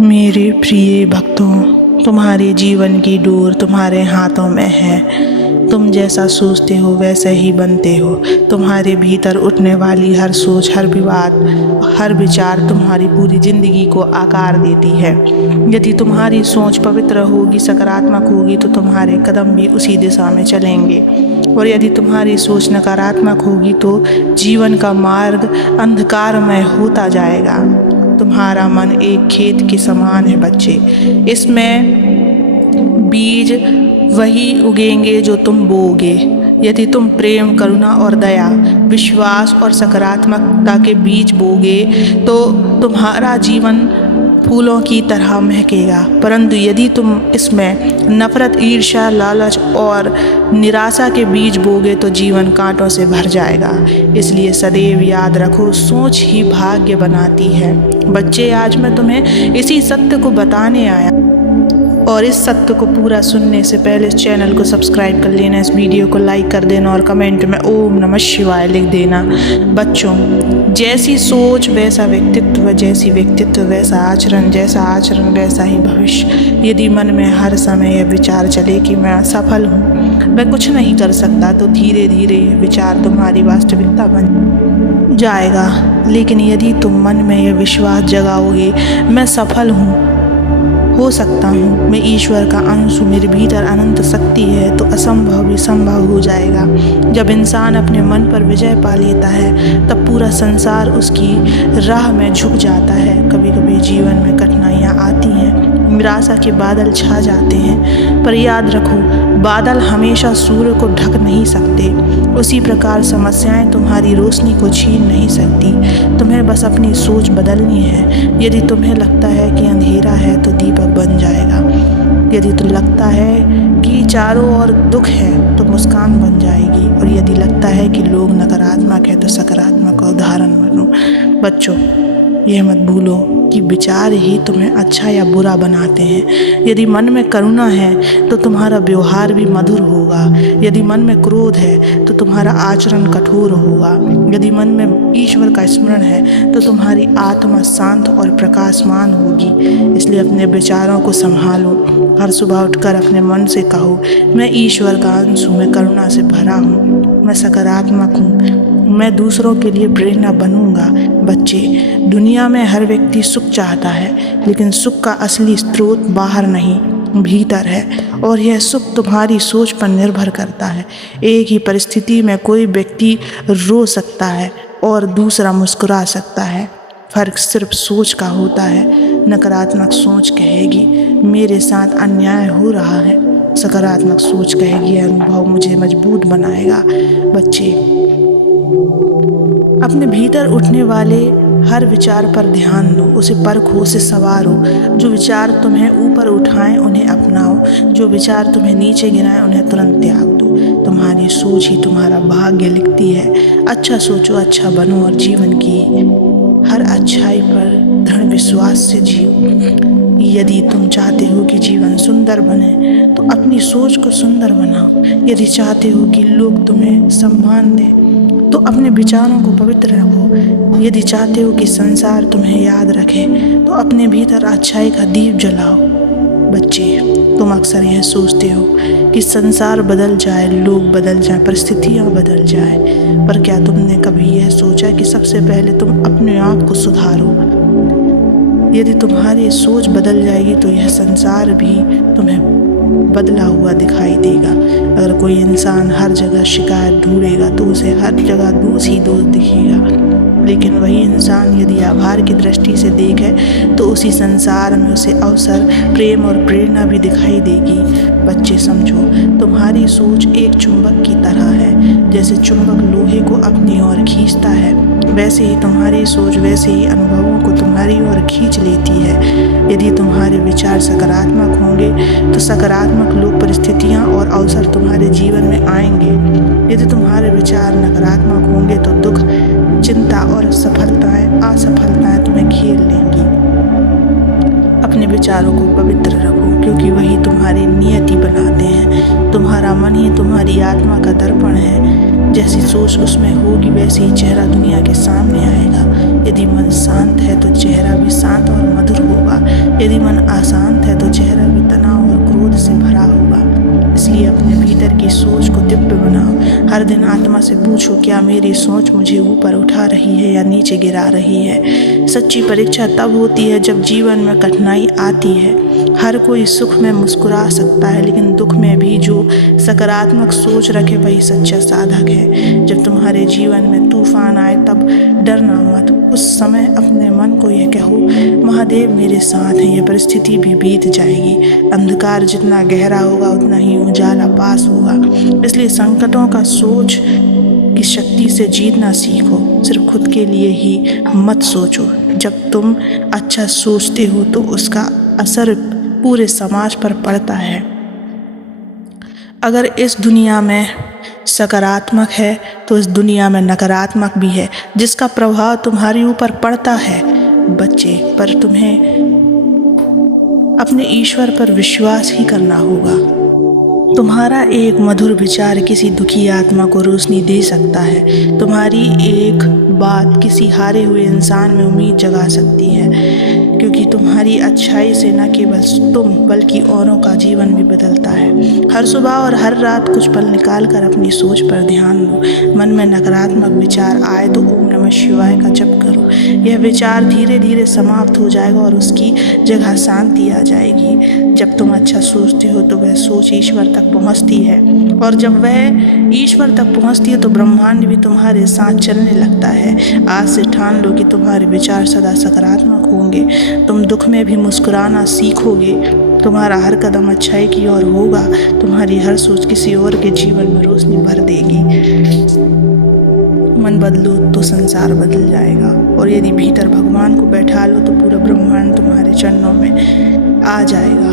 मेरे प्रिय भक्तों, तुम्हारे जीवन की डोर तुम्हारे हाथों में है। तुम जैसा सोचते हो वैसे ही बनते हो। तुम्हारे भीतर उठने वाली हर सोच, हर विवाद, हर विचार तुम्हारी पूरी जिंदगी को आकार देती है। यदि तुम्हारी सोच पवित्र होगी, सकारात्मक होगी, तो तुम्हारे कदम भी उसी दिशा में चलेंगे। और यदि तुम्हारी सोच नकारात्मक होगी तो जीवन का मार्ग अंधकारमय होता जाएगा। तुम्हारा मन एक खेत के समान है बच्चे। इसमें बीज वही उगेंगे जो तुम बोओगे। यदि तुम प्रेम, करुणा और दया, विश्वास और सकारात्मकता के बीज बोगे तो तुम्हारा जीवन फूलों की तरह महकेगा। परंतु यदि तुम इसमें नफरत, ईर्ष्या, लालच और निराशा के बीज बोगे तो जीवन कांटों से भर जाएगा। इसलिए सदैव याद रखो, सोच ही भाग्य बनाती है। बच्चे, आज मैं तुम्हें इसी सत्य को बताने आया, और इस सत्य को पूरा सुनने से पहले इस चैनल को सब्सक्राइब कर लेना, इस वीडियो को लाइक कर देना और कमेंट में ओम नमः शिवाय लिख देना। बच्चों, जैसी सोच वैसा व्यक्तित्व, जैसी व्यक्तित्व वैसा आचरण, जैसा आचरण वैसा ही भविष्य। यदि मन में हर समय यह विचार चले कि मैं असफल हूँ, मैं कुछ नहीं कर सकता, तो धीरे धीरे यह विचार तुम्हारी वास्तविकता बन जाएगा। लेकिन यदि तुम मन में यह विश्वास जगाओगे, मैं सफल हो सकता हूँ, मैं ईश्वर का अंश हूँ, मेरे भीतर अनंत शक्ति है, तो असंभव भी संभव हो जाएगा। जब इंसान अपने मन पर विजय पा लेता है तब पूरा संसार उसकी राह में झुक जाता है। कभी कभी जीवन में कठिनाइयाँ आती हैं, निराशा के बादल छा जाते हैं, पर याद रखो, बादल हमेशा सूर्य को ढक नहीं सकते। उसी प्रकार समस्याएं तुम्हारी रोशनी को छीन नहीं सकती। तुम्हें बस अपनी सोच बदलनी है। यदि तुम्हें लगता है कि अंधेरा है तो दीपक बन जाएगा। यदि तो लगता है कि चारों ओर दुख है तो मुस्कान बन जाएगी। और यदि लगता है कि लोग नकारात्मक है तो सकारात्मक का उदाहरण बनो। बच्चों, यह मत भूलो कि विचार ही तुम्हें अच्छा या बुरा बनाते हैं। यदि मन में करुणा है तो तुम्हारा व्यवहार भी मधुर होगा। यदि मन में क्रोध है तो तुम्हारा आचरण कठोर होगा। यदि मन में ईश्वर का स्मरण है तो तुम्हारी आत्मा शांत और प्रकाशमान होगी। इसलिए अपने विचारों को संभालो। हर सुबह उठकर अपने मन से कहो, मैं ईश्वर का अंश हूँ, मैं करुणा से भरा हूँ, मैं सकारात्मक हूँ, मैं दूसरों के लिए प्रेरणा बनूंगा। बच्चे, दुनिया में हर व्यक्ति सुख चाहता है, लेकिन सुख का असली स्रोत बाहर नहीं, भीतर है। और यह सुख तुम्हारी सोच पर निर्भर करता है। एक ही परिस्थिति में कोई व्यक्ति रो सकता है और दूसरा मुस्कुरा सकता है। फर्क सिर्फ सोच का होता है। नकारात्मक सोच कहेगी मेरे साथ अन्याय हो रहा है, सकारात्मक सोच कहेगी यह अनुभव मुझे मजबूत बनाएगा। बच्चे, अपने भीतर उठने वाले हर विचार पर ध्यान दो, उसे परखो, उसे सवारो। जो विचार तुम्हें ऊपर उठाएं उन्हें अपनाओ, जो विचार तुम्हें नीचे गिराएं उन्हें तुरंत त्याग दो। तुम्हारी सोच ही तुम्हारा भाग्य लिखती है। अच्छा सोचो, अच्छा बनो और जीवन की हर अच्छाई पर दृढ़ विश्वास से जियो। यदि तुम चाहते हो कि जीवन सुंदर बने तो अपनी सोच को सुंदर बनाओ। यदि चाहते हो कि लोग तुम्हें सम्मान दें तो अपने विचारों को पवित्र रखो। यदि चाहते हो कि संसार तुम्हें याद रखे तो अपने भीतर अच्छाई का दीप जलाओ। बच्चे, तुम अक्सर यह सोचते हो कि संसार बदल जाए, लोग बदल जाए, परिस्थितियाँ बदल जाए, पर क्या तुमने कभी यह सोचा कि सबसे पहले तुम अपने आप को सुधारो? यदि तुम्हारी सोच बदल जाएगी तो यह संसार भी तुम्हें बदला हुआ दिखाई देगा। अगर कोई इंसान हर जगह शिकायत ढूंढेगा तो उसे हर जगह दोष ही दोष दिखेगा। लेकिन वही इंसान यदि आभार की दृष्टि से देखे तो उसी संसार में उसे अवसर, प्रेम और प्रेरणा भी दिखाई देगी। बच्चे समझो, तुम्हारी सोच एक चुंबक की तरह है। जैसे चुंबक लोहे को अपनी ओर खींचता है, वैसे ही तुम्हारी सोच वैसे ही अनुभवों को तुम्हारी ओर खींच लेती है। यदि तुम्हारे विचार सकारात्मक होंगे तो सकारात्मक लोग, परिस्थितियाँ और अवसर तुम्हारे जीवन में आएंगे। यदि तुम्हारे विचार नकारात्मक होंगे तो दुख, चिंता और असफलताएं तुम्हें घेर लेंगी। अपने विचारों को पवित्र रखो, क्योंकि वही तुम्हारी नियति बनाते हैं। तुम्हारा मन ही तुम्हारी आत्मा का दर्पण है। जैसी सोच उसमें होगी वैसे ही चेहरा दुनिया के सामने आएगा। यदि मन शांत है तो चेहरा भी शांत और मधुर होगा। यदि मन अशांत है तो चेहरा भी तनाव और क्रोध से भरा होगा। इसलिए अपने भीतर की सोच को दिव्य बनाओ। हर दिन आत्मा से पूछो, क्या मेरी सोच मुझे ऊपर उठा रही है या नीचे गिरा रही है। सच्ची परीक्षा तब होती है जब जीवन में कठिनाई आती है। हर कोई सुख में मुस्कुरा सकता है, लेकिन दुख में भी जो सकारात्मक सोच रखे वही सच्चा साधक है। जब तुम्हारे जीवन में तूफान आए तब डरना मत। उस समय अपने मन को यह कहो, महादेव मेरे साथ हैं, यह परिस्थिति भी बीत जाएगी। अंधकार जितना गहरा होगा उतना ही उजाला पास होगा। इसलिए संकटों का सोच की शक्ति से जीतना सीखो। सिर्फ खुद के लिए ही मत सोचो। जब तुम अच्छा सोचते हो तो उसका असर पूरे समाज पर पड़ता है। अगर इस दुनिया में सकारात्मक है तो इस दुनिया में नकारात्मक भी है, जिसका प्रभाव तुम्हारे ऊपर पड़ता है बच्चे। पर तुम्हें अपने ईश्वर पर विश्वास ही करना होगा। तुम्हारा एक मधुर विचार किसी दुखी आत्मा को रोशनी दे सकता है। तुम्हारी एक बात किसी हारे हुए इंसान में उम्मीद जगा सकती है, क्योंकि तुम्हारी अच्छाई से न केवल तुम बल्कि औरों का जीवन भी बदलता है। हर सुबह और हर रात कुछ पल निकाल कर अपनी सोच पर ध्यान दो। मन में नकारात्मक विचार आए तो ओम नमः शिवाय का जप करो। यह विचार धीरे धीरे समाप्त हो जाएगा और उसकी जगह शांति आ जाएगी। जब तुम अच्छा सोचते हो तो वह सोच ईश्वर तक पहुंचती है, और जब वह ईश्वर तक पहुंचती है तो ब्रह्मांड भी तुम्हारे साथ चलने लगता है। आज से ठान लो कि तुम्हारे विचार सदा सकारात्मक होंगे। तुम दुख में भी मुस्कुराना सीखोगे। तुम्हारा हर कदम अच्छाई की ओर होगा। तुम्हारी हर सोच किसी और के जीवन में रोशनी भर देगी। मन बदलो तो संसार बदल जाएगा, और यदि भीतर भगवान को बैठा लो तो पूरा ब्रह्मांड तुम्हारे चरणों में आ जाएगा।